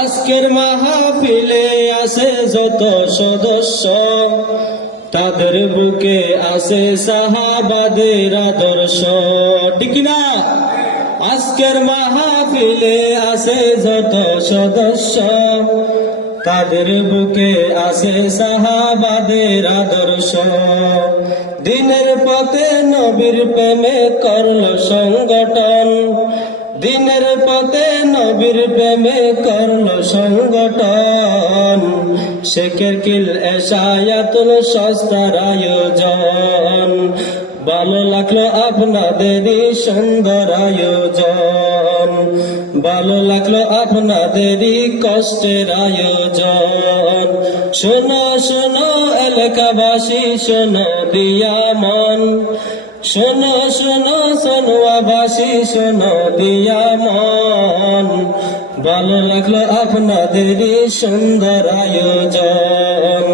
আজকের মাহফিলে আছে যত সদস্য, তাদের বুকে আছে সাহাবাদের আদর্শ। ঠিক না? আজকের মাহফিলে আছে যত সদস্য, তাদের বুকে আছে সাহাবাদের আদর্শ। দিনের পথে নবীর প্রেমে করল সংগঠন, দিনের পথে নবীর প্রেমে করল সংগঠন। শেখের কিল এশায়াতুল সস্তার আয়োজন, ভালো লাগলো আপনাদেরই সুন্দর আয়োজন, ভালো লাগলো আপনাদেরই কষ্টের আয়োজন। শোনো শোনো এলাকাবাসী, শোনো দিয়া মন, শোনো শোনো সোনোয়াবাসী, শোনো দিয়া মন। ভালো লাগলো আপনাদেরই সুন্দর আয়োজন,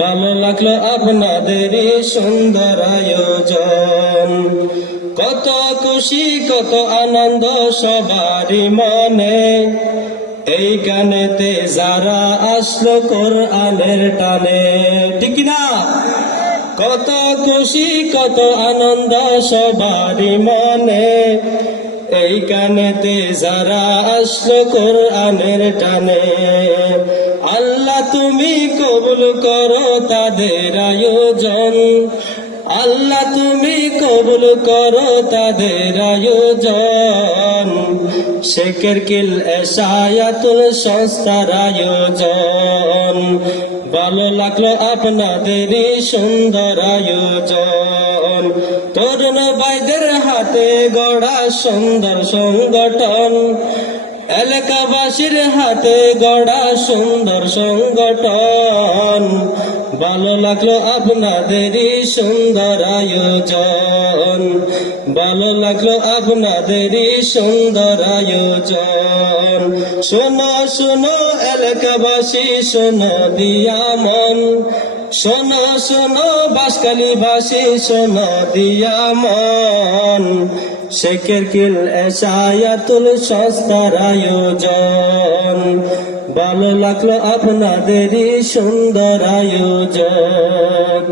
ভালো লাগলো আপনাদেরই সুন্দর আয়োজন। কত খুশি কত আনন্দ সবারই মনে, এই গানেতে যারা আসলো কোরআনের টানে। ঠিক না? কত খুশি কত আনন্দ সবারই মনে, এই গানেতে যারা আসলো কোরআনের টানে। আল্লাহ তুমি কবুল করো তাদের আয়োজন, আল্লাহ তুমি কবুল করো তাদের আয়োজন। শেখের কিল এশায়াতুল সংস্থার আয়োজন, ভালো লাগলো আপনাদেরই সুন্দর আয়োজন। তরুণ ভাইদের হাতে গড়া সুন্দর সংগঠন, এলাকাবাসীর হাতে গড়া সুন্দর সংগঠন। ভালো লাগলো আপনাদেরই সুন্দর আয়োজন, ভালো লাগলো আপনাদেরই সুন্দর আয়োজন। শোনো শোনো এলাকাবাসী, শোনো দিয়া মন, শোনো শোনো বাঁশখালীবাসী, শোনো দিয়া মন। শেখের কিল এশায়াতুল সস্তার আয়োজন, ভালো লাগলো আপনাদেরই সুন্দর আয়োজন।